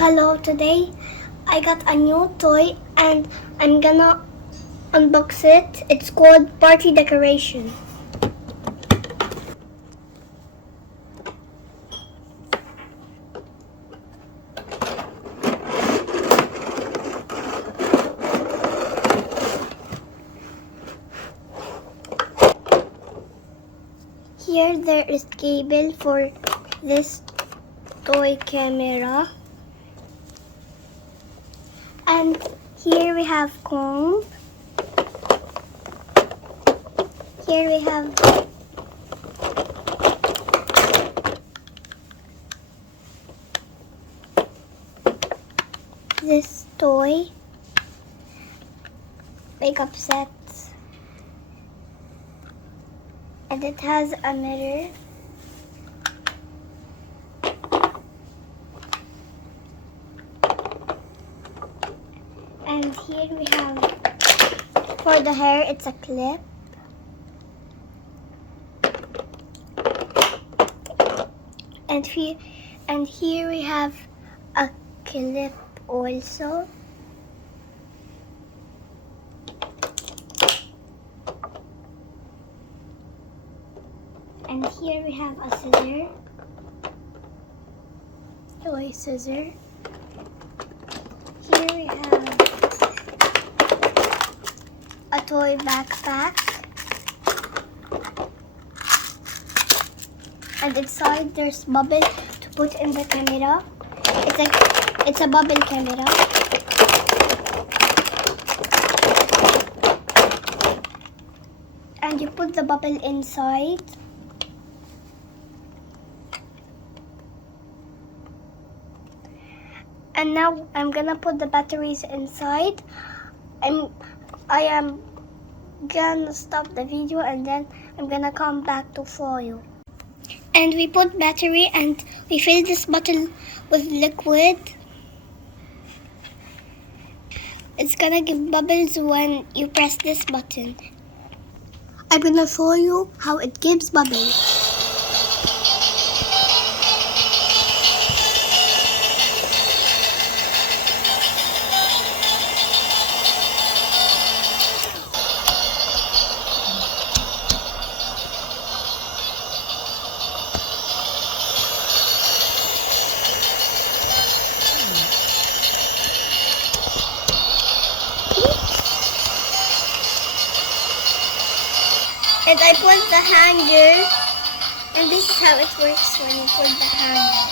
Hello, today I got a new toy and I'm gonna unbox it. It's called Party Decoration. Here there is cable for this toy camera. And here we have comb. Here we have this toy makeup set. And it has a mirror. And here we have, for the hair, it's a clip. And here we have a clip also. And here we have a scissor, toy scissor. Here we have a toy backpack. And inside there's bubble to put in the camera. It's a bubble camera. And you put the bubble inside. And now I'm gonna put the batteries inside. I am gonna stop the video and then I'm gonna come back to show you. And we put battery and we fill this bottle with liquid. It's gonna give bubbles when you press this button. I'm gonna show you how it gives bubbles. And I put the hanger, and this is how it works when you put the hanger.